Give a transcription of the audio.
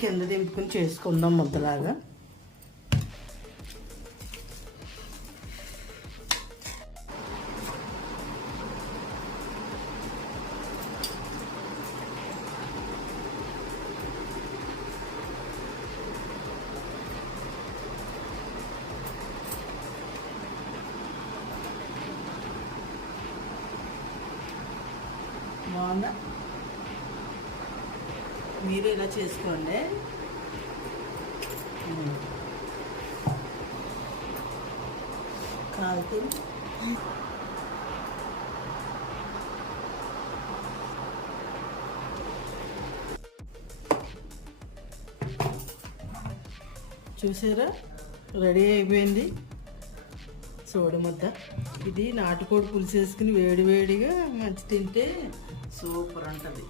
కింద దింపుకుని చేసుకుందాం ముద్దలాగా. బాగుందా? మీరు ఇలా చేసుకోండి. కాలుతూ చూసారా, రెడీ అయిపోయింది సోడి ముద్ద. ఇది నాటుకోడి పులుసు వేసుకుని వేడివేడిగా మంచి తింటే సూపర్ ఉంటుంది.